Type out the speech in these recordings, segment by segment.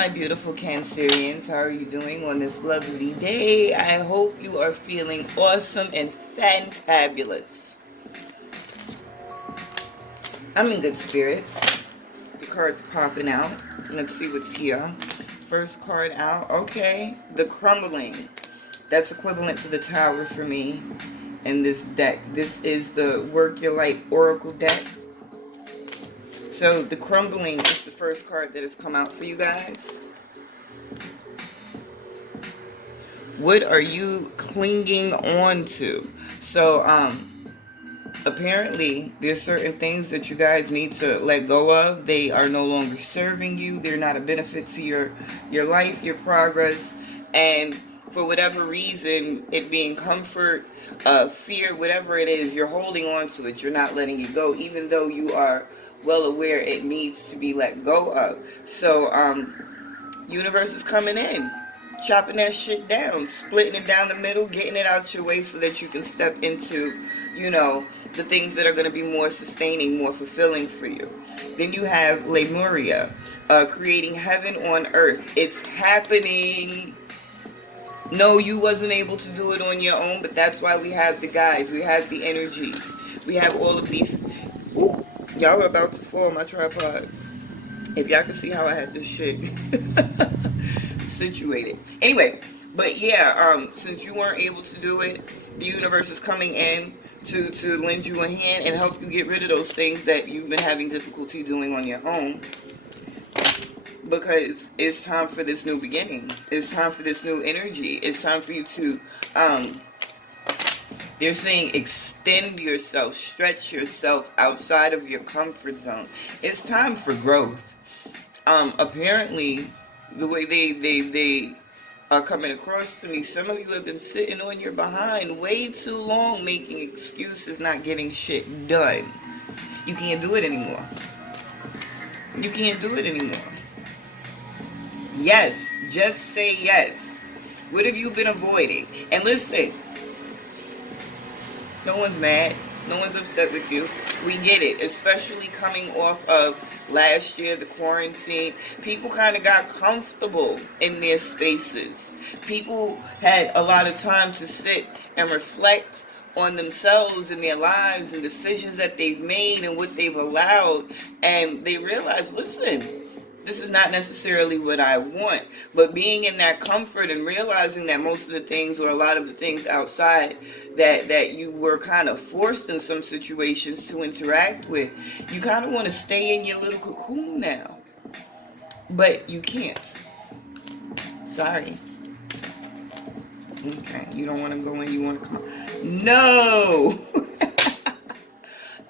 my beautiful Cancerians. How are you doing on this lovely day? I hope you are feeling awesome and fantabulous. I'm in good spirits. The cards are popping out. Let's see what's here. First card out. Okay. The Crumbling. That's equivalent to the Tower for me in this deck. This is the Work Your Light Oracle deck. So the Crumbling is the first card that has come out for you guys. What are you clinging on to? So, apparently there's certain things that you guys need to let go of. They are no longer serving you. They're not a benefit to your life, your progress, and for whatever reason, it being comfort, fear, whatever it is, you're holding on to it. You're not letting it go, even though you are well aware it needs to be let go of. So, universe is coming in, chopping that shit down, splitting it down the middle, getting it out your way so that you can step into, the things that are going to be more sustaining, more fulfilling for you. Then you have Lemuria, creating heaven on earth. It's happening. No, you wasn't able to do it on your own, but that's why we have the guys. We have the energies. We have all of these. Ooh, y'all are about to fall my tripod. If y'all can see how I had this shit situated. Anyway, but yeah, since you weren't able to do it, the universe is coming in to lend you a hand and help you get rid of those things that you've been having difficulty doing on your own. Because it's time for this new beginning. It's time for this new energy. It's time for you to, they're saying extend yourself, stretch yourself outside of your comfort zone. It's time for growth. Apparently, the way they are coming across to me, some of you have been sitting on your behind way too long, making excuses, not getting shit done. You can't do it anymore. You can't do it anymore. Yes, just say yes. What have you been avoiding? And listen, no one's mad. No one's upset with you. We get it, especially coming off of last year, the quarantine. People kind of got comfortable in their spaces. People had a lot of time to sit and reflect on themselves and their lives and decisions that they've made and what they've allowed. And they realized, listen, this is not necessarily what I want. But being in that comfort and realizing that most of the things, or a lot of the things outside that you were kind of forced in some situations to interact with, you kind of want to stay in your little cocoon now. But you can't. Sorry. Okay, you don't want to go in, you want to come. No!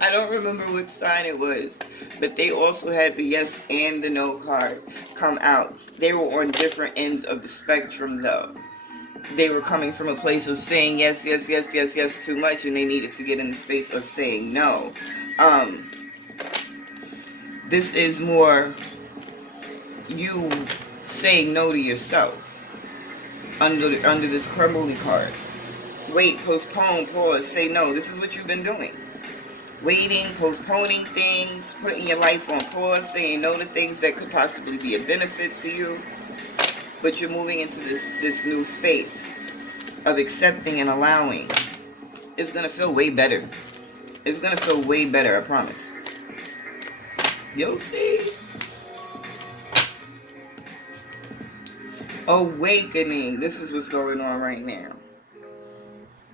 I don't remember what sign it was, but they also had the yes and the no card come out. They were on different ends of the spectrum, though. They were coming from a place of saying yes, yes, yes, yes, yes too much, and they needed to get in the space of saying no. This is more you saying no to yourself under this crumbly card. Wait, postpone, pause, say no. This is what you've been doing. Waiting, postponing things, putting your life on pause, saying no to things that could possibly be a benefit to you. But you're moving into this new space of accepting and allowing. It's going to feel way better. It's going to feel way better, I promise. You'll see. Awakening. This is what's going on right now.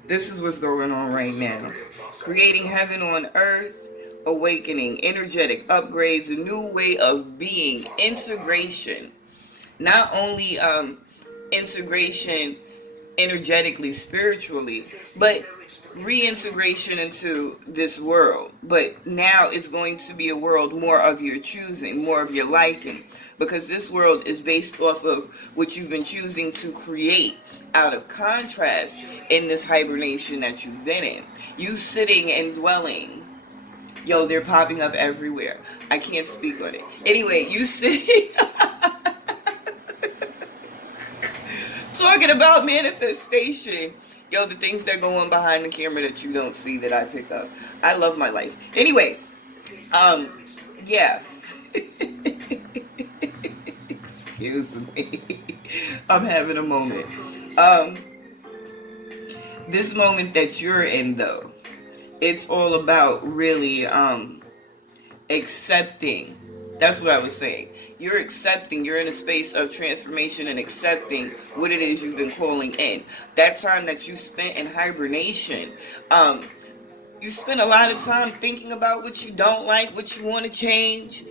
This is what's going on right now. Creating heaven on earth. Awakening. Energetic upgrades. A new way of being. Integration. Not only integration energetically, spiritually, but reintegration into this world. But now it's going to be a world more of your choosing, more of your liking, because this world is based off of what you've been choosing to create out of contrast in this hibernation that you've been in. You sitting and dwelling. Yo, they're popping up everywhere. I can't speak on it. Anyway, you sitting... Talking about manifestation. Yo, the things that go on behind the camera that you don't see that I pick up. I love my life. Anyway, yeah. Excuse me. I'm having a moment. Um, this moment that you're in, though, it's all about really accepting. That's what I was saying. You're accepting. You're in a space of transformation and accepting what it is you've been calling in. That time that you spent in hibernation, you spend a lot of time thinking about what you don't like, what you want to change.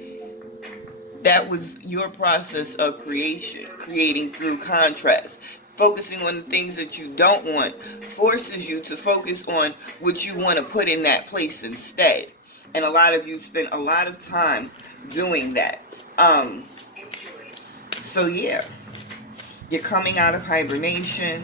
That was your process of creation, creating through contrast. Focusing on the things that you don't want forces you to focus on what you want to put in that place instead. And a lot of you spend a lot of time doing that. So yeah, you're coming out of hibernation,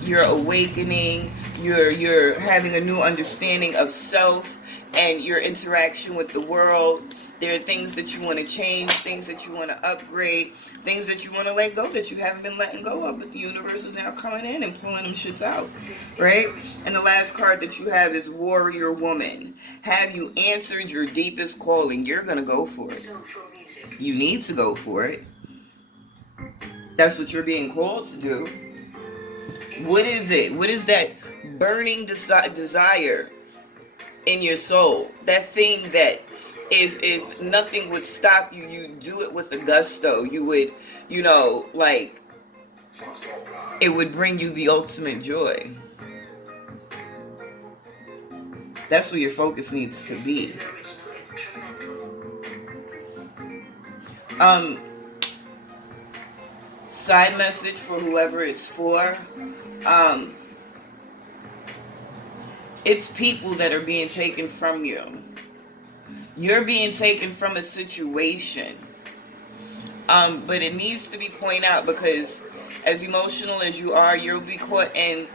you're awakening, you're having a new understanding of self and your interaction with the world. There are things that you want to change, things that you want to upgrade, things that you want to let go that you haven't been letting go of, but the universe is now coming in and pulling them shits out, right? And the last card that you have is Warrior Woman. Have you answered your deepest calling? You're going to go for it. You need to go for it. That's what you're being called to do. What is it? What is that burning desire in your soul? That thing that if nothing would stop you, you do it with a gusto. You would, like, it would bring you the ultimate joy. That's where your focus needs to be. Side message for whoever it's for. It's people that are being taken from you. You're being taken from a situation. But it needs to be pointed out because as emotional as you are, you'll be caught in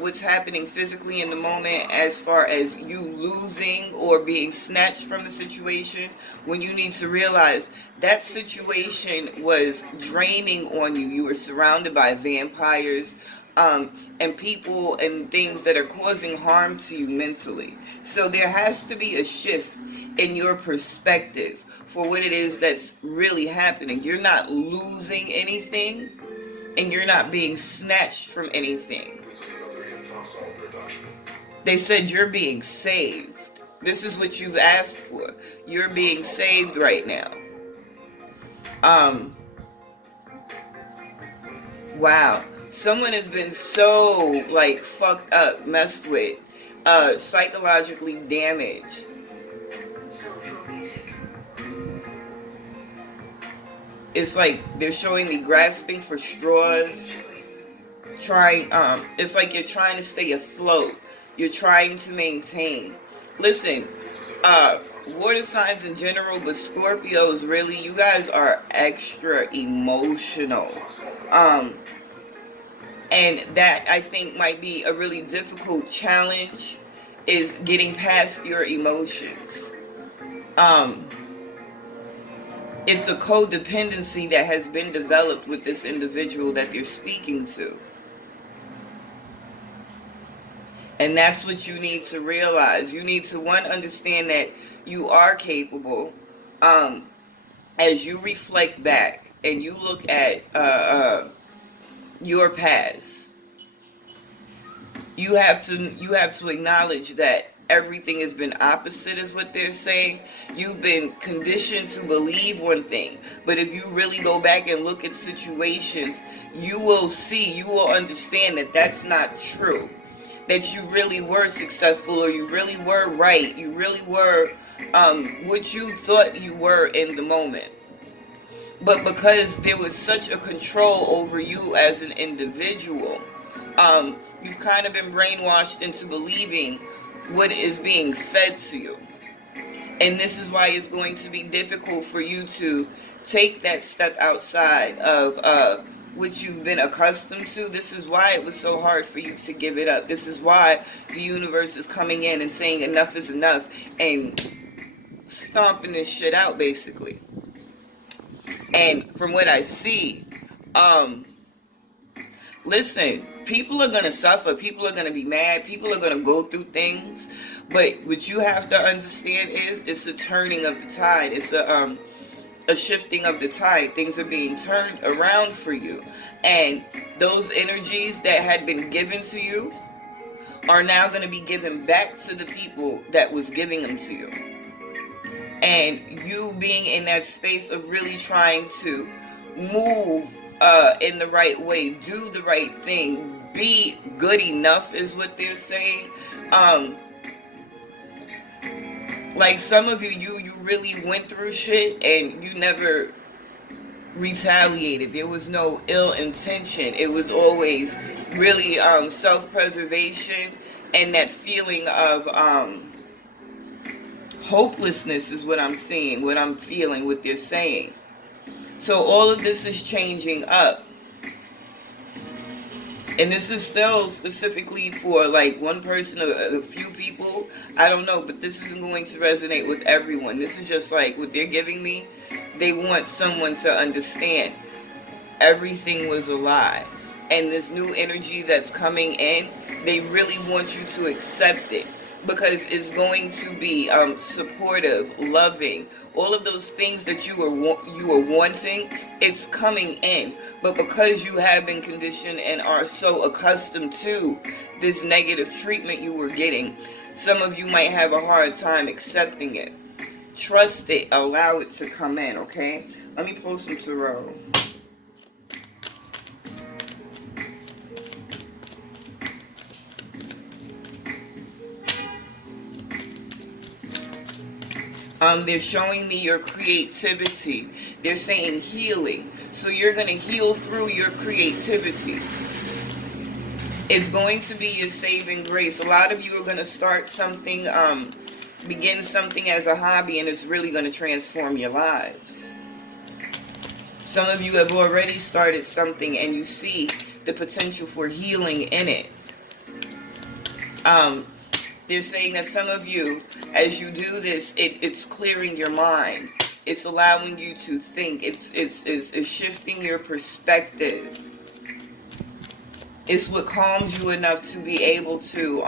what's happening physically in the moment as far as you losing or being snatched from the situation, when you need to realize that situation was draining on you. You were surrounded by vampires and people and things that are causing harm to you mentally. So there has to be a shift in your perspective for what it is that's really happening. You're not losing anything and you're not being snatched from anything. They said you're being saved. This is what you've asked for. You're being saved right now. Wow. Someone has been so, like, fucked up, messed with, psychologically damaged. It's like they're showing me grasping for straws. It's like you're trying to stay afloat. You're trying to maintain. Listen, water signs in general, but Scorpios, really, you guys are extra emotional. And that, I think, might be a really difficult challenge, is getting past your emotions. It's a codependency that has been developed with this individual that they're speaking to. And that's what you need to realize. You need to, one, understand that you are capable. As you reflect back and you look at your past, you have to acknowledge that everything has been opposite, is what they're saying. You've been conditioned to believe one thing, but if you really go back and look at situations, you will understand that that's not true. That you really were successful, or you really were right, you really were what you thought you were in the moment. But because there was such a control over you as an individual, you've kind of been brainwashed into believing what is being fed to you. And this is why it's going to be difficult for you to take that step outside of what you've been accustomed to. This is why it was so hard for you to give it up. This is why the universe is coming in and saying enough is enough and stomping this shit out, basically. And from what I see, listen, people are going to suffer. People are going to be mad. People are going to go through things. But what you have to understand is it's a turning of the tide. a shifting of the tide. Things are being turned around for you. And those energies that had been given to you are now going to be given back to the people that was giving them to you. And you being in that space of really trying to move in the right way, do the right thing, be good enough is what they're saying. Like some of you really went through shit and you never retaliated. There was no ill intention. It was always really self-preservation and that feeling of hopelessness is what I'm seeing, what I'm feeling, what they're saying. So all of this is changing up. And this is still specifically for like one person, a few people. I don't know, but this isn't going to resonate with everyone. This is just like what they're giving me. They want someone to understand everything was a lie. And this new energy that's coming in, they really want you to accept it. Because it's going to be supportive, loving, all of those things that you are wanting, it's coming in. But because you have been conditioned and are so accustomed to this negative treatment you were getting, some of you might have a hard time accepting it. Trust it, allow it to come in, okay? Let me pull some tarot. They're showing me your creativity. They're saying healing. So you're going to heal through your creativity. It's going to be your saving grace. A lot of you are going to start something, begin something as a hobby, and it's really going to transform your lives. Some of you have already started something and you see the potential for healing in it. They're saying that some of you, as you do this, it's clearing your mind. It's allowing you to think. It's shifting your perspective. It's what calms you enough to be able to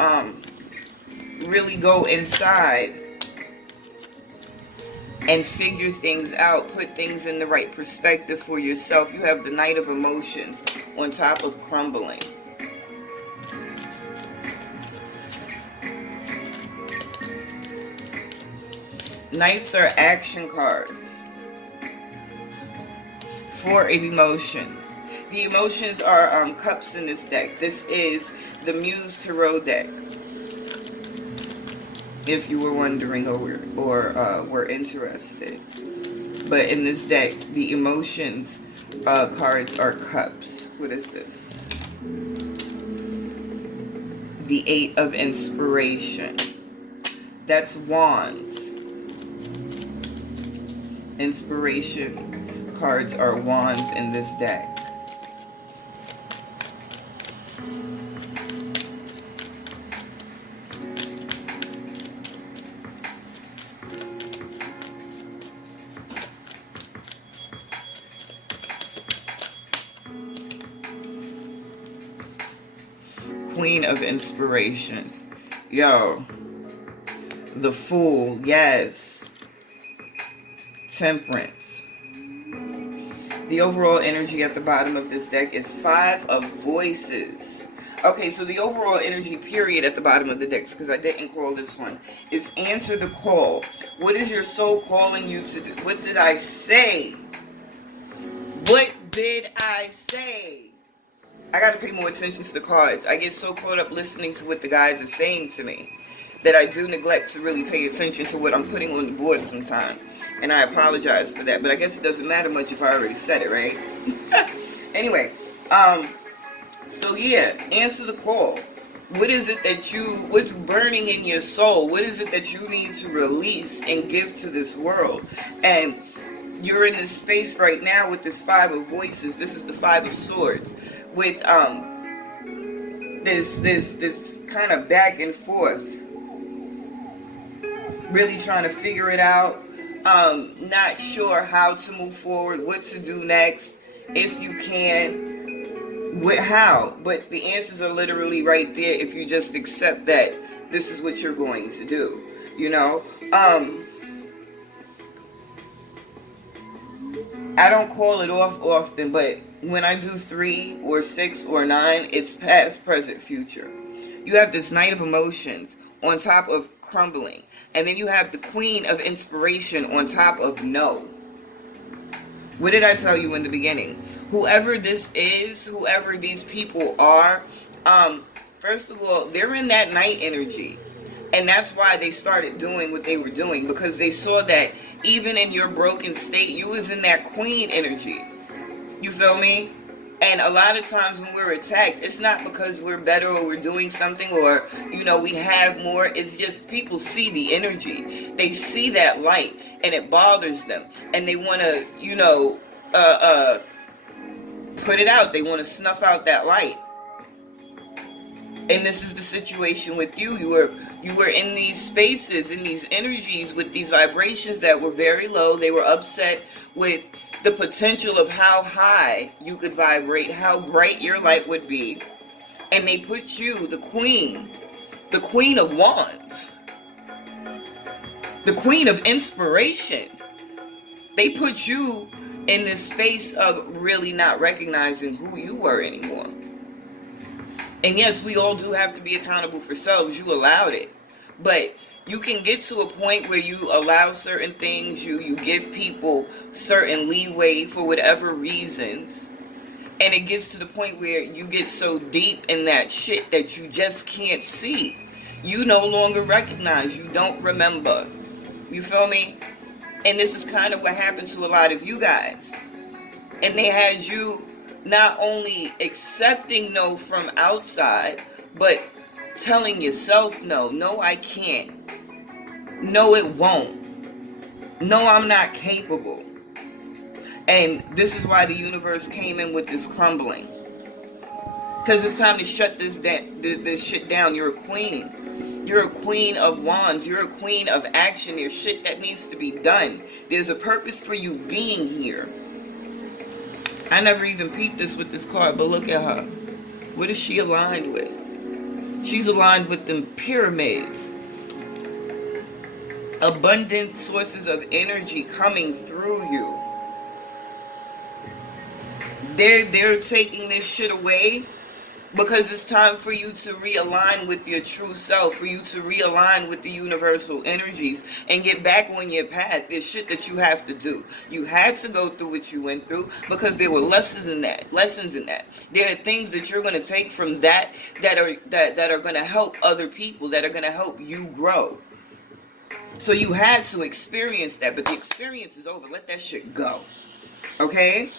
really go inside and figure things out, put things in the right perspective for yourself. You have the Knight of Emotions on top of crumbling. Knights are action cards. Four of Emotions. The emotions are cups in this deck. This is the Muse Tarot deck. If you were wondering or were interested. But in this deck, the emotions cards are cups. What is this? The Eight of Inspiration. That's wands. Inspiration cards are wands in this deck. Queen of Inspiration. Yo. The Fool. Yes. Temperance. The overall energy at the bottom of this deck is Five of Voices. Okay, so the overall energy period at the bottom of the deck, because I didn't call this one, is answer the call. What is your soul calling you to do? What did I say? What did I say? I got to pay more attention to the cards. I get so caught up listening to what the guides are saying to me that I do neglect to really pay attention to what I'm putting on the board sometimes. And I apologize for that, but I guess it doesn't matter much if I already said it, right? Anyway, so yeah, answer the call. What is it that what's burning in your soul? What is it that you need to release and give to this world? And you're in this space right now with this Five of Voices. This is the Five of Swords. With this kind of back and forth. Really trying to figure it out. Not sure how to move forward, what to do next, if you can, how. But the answers are literally right there if you just accept that this is what you're going to do, you know. I don't call it off often, but when I do 3 or 6 or 9, it's past, present, future. You have this Knight of Emotions on top of crumbling. And then you have the Queen of Inspiration on top of no. What did I tell you in the beginning? Whoever this is, whoever these people are, first of all, they're in that night energy. And that's why they started doing what they were doing, because they saw that even in your broken state, you was in that queen energy. You feel me? And a lot of times when we're attacked, it's not because we're better or we're doing something or, we have more. It's just people see the energy. They see that light and it bothers them. And they want to, put it out. They want to snuff out that light. And this is the situation with you. You were in these spaces, in these energies with these vibrations that were very low. They were upset with the potential of how high you could vibrate, how bright your light would be. And they put you, the Queen of Wands, the Queen of Inspiration. They put you in this space of really not recognizing who you were anymore. And yes, we all do have to be accountable for selves. You allowed it. But you can get to a point where you allow certain things, you give people certain leeway for whatever reasons. And it gets to the point where you get so deep in that shit that you just can't see. You no longer recognize. You don't remember. You feel me? And this is kind of what happened to a lot of you guys. And they had you not only accepting no from outside, but telling yourself no. No, I can't. No, it won't. No, I'm not capable. And this is why the universe came in with this crumbling. Because it's time to shut this shit down. You're a queen. You're a queen of wands. You're a queen of action. There's shit that needs to be done. There's a purpose for you being here. I never even peeped this with this card, but look at her. What is she aligned with? She's aligned with them pyramids. Abundant sources of energy coming through you. They're taking this shit away because it's time for you to realign with your true self, for you to realign with the universal energies and get back on your path. There's shit that you have to do. You had to go through what you went through because there were lessons in that. There are things that you're going to take from that are going to help other people, that are going to help you grow. So you had to experience that, but the experience is over. Let that shit go. Okay?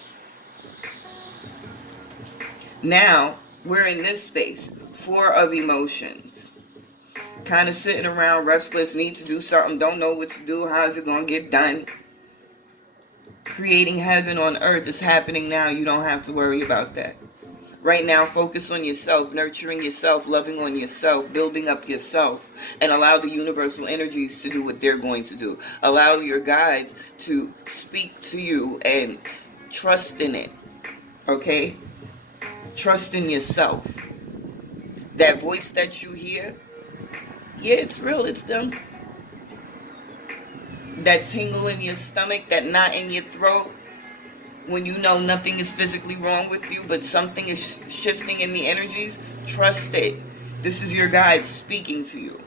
Now, we're in this space. 4 of emotions. Kind of sitting around, restless, need to do something, don't know what to do, how's it going to get done? Creating heaven on earth is happening now. You don't have to worry about that. Right now, focus on yourself, nurturing yourself, loving on yourself, building up yourself, and allow the universal energies to do what they're going to do. Allow your guides to speak to you and trust in it. Okay? Trust in yourself. That voice that you hear, yeah, it's real, it's them. That tingle in your stomach, that knot in your throat, when you know nothing is physically wrong with you, but something is shifting in the energies, trust it. This is your guide speaking to you.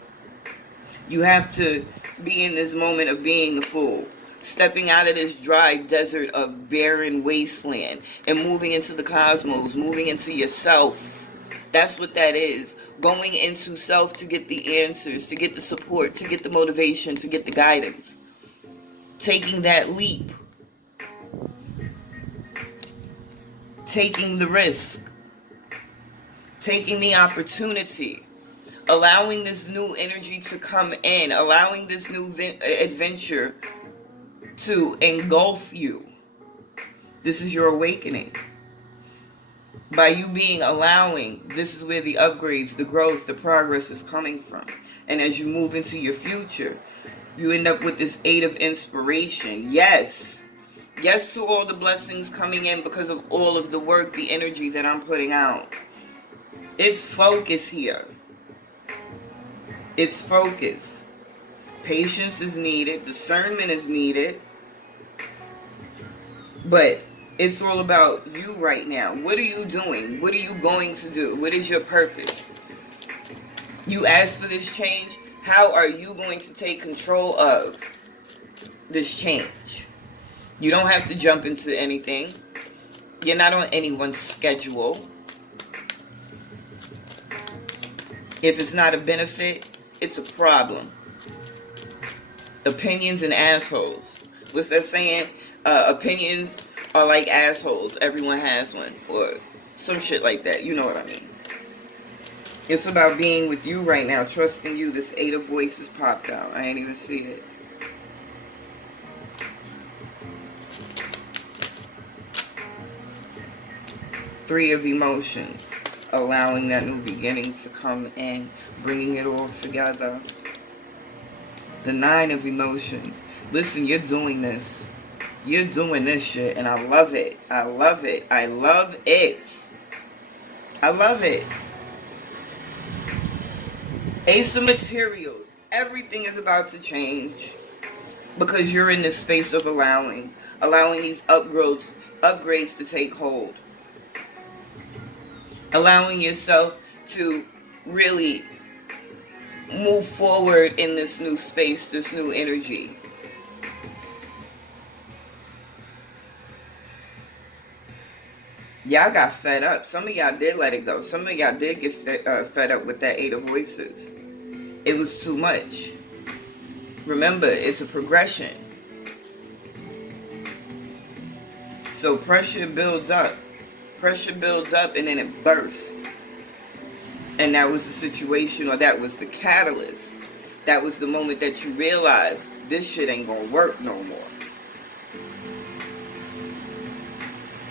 You have to be in this moment of being the fool. Stepping out of this dry desert of barren wasteland and moving into the cosmos, moving into yourself. That's what that is. Going into self to get the answers, to get the support, to get the motivation, to get the guidance. Taking that leap. Taking the risk. Taking the opportunity. Allowing this new energy to come in. Allowing this new adventure to engulf you. This is your awakening. By you being allowing, this is where the upgrades, the growth, the progress is coming from. And as you move into your future, you end up with this 8 of inspiration. Yes. Yes to all the blessings coming in because of all of the work, the energy that I'm putting out. It's focus here. It's focus. Patience is needed. Discernment is needed. But it's all about you right now. What are you doing? What are you going to do? What is your purpose? You asked for this change. How are you going to take control of this change? You don't have to jump into anything. You're not on anyone's schedule. If it's not a benefit, it's a problem. Opinions and assholes. What's that saying? Opinions are like assholes. Everyone has one. Or some shit like that. You know what I mean. It's about being with you right now. Trusting you. This 8 of Voices popped out. I ain't even see it. Three of Emotions. Allowing that new beginning to come in. Bringing it all together. The 9 of Emotions. Listen, you're doing this. You're doing this shit, and I love it. I love it. I love it. I love it. Ace of Materials. Everything is about to change because you're in this space of allowing these upgrades to take hold. Allowing yourself to really move forward in this new space, this new energy. Y'all got fed up. Some of y'all did let it go. Some of y'all did get fed up with that 8 of Voices. It was too much. Remember, it's a progression. So pressure builds up. Pressure builds up and then it bursts. And that was the situation, or that was the catalyst. That was the moment that you realized this shit ain't gonna work no more.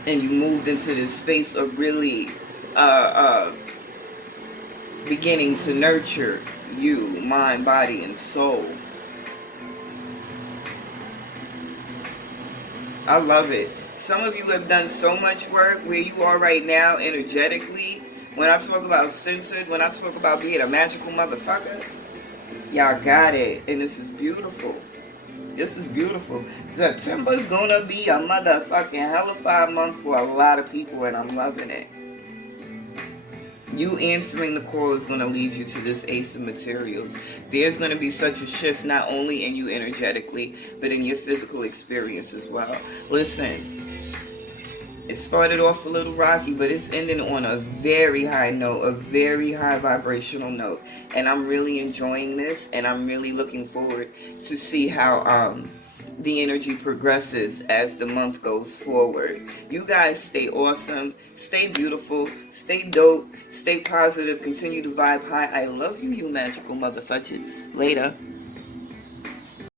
And you moved into this space of really beginning to nurture you, mind, body, and soul. I love it. Some of you have done so much work where you are right now energetically. When I talk about centered, when I talk about being a magical motherfucker, y'all got it. And this is beautiful. This is beautiful. September's gonna be a motherfucking hellified month for a lot of people, and I'm loving it. You answering the call is gonna lead you to this Ace of Materials. There's gonna be such a shift, not only in you energetically, but in your physical experience as well. Listen, it started off a little rocky, but it's ending on a very high note, a very high vibrational note. And I'm really enjoying this, and I'm really looking forward to see how the energy progresses as the month goes forward. You guys stay awesome, stay beautiful, stay dope, stay positive, continue to vibe high. I love you, you magical motherfuckers. Later.